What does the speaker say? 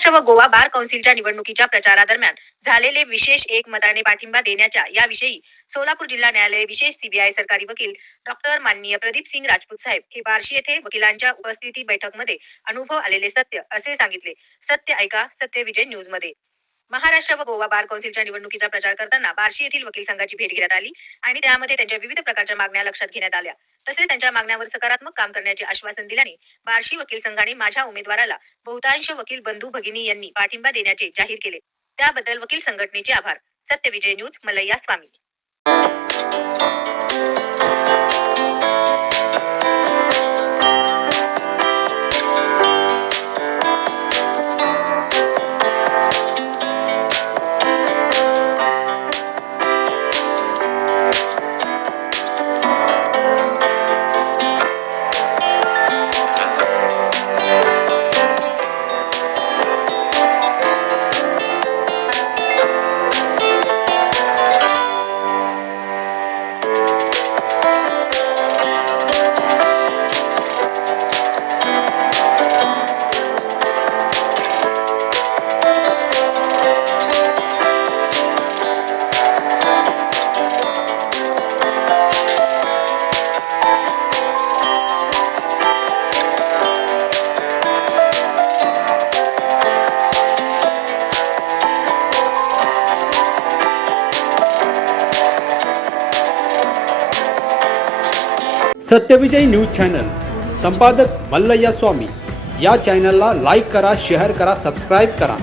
महाराष्ट्र व गोवा बार कौन्सिलच्या निवडणुकीच्या प्रचारादरम्यान झालेले विशेष एकमताने पाठिंबा देण्याच्या याविषयी सोलापूर जिल्हा न्यायालय विशेष सीबीआय सरकारी वकील डॉक्टर माननीय प्रदीप सिंग राजपूत साहेब हे बार्शी येथे वकिलांच्या उपस्थिती बैठकमध्ये अनुभव आलेले सत्य असे सांगितले. सत्य ऐका सत्य विजय न्यूज मध्ये. महाराष्ट्र व गोवा बार कौन्सिलच्या निवडणुकीचा प्रचार करताना बार्शी येथील वकील संघाची भेट घेण्यात आली आणि त्यामध्ये त्यांच्या विविध प्रकारच्या मागण्या लक्षात घेण्यात आल्या. तसेच त्यांच्या मागण्यावर सकारात्मक काम करण्याचे आश्वासन दिल्याने बार्शी वकील संघाने माझ्या उमेदवाराला बहुतांश वकील बंधू भगिनी यांनी पाठिंबा देण्याचे जाहीर केले. त्याबद्दल वकील संघटनेचे आभार. सत्य विजय न्यूज मलैया स्वामी. सत्यविजय न्यूज चॅनल संपादक मल्लय्या स्वामी. या चॅनलला लाईक करा, शेअर करा, सबस्क्राईब करा.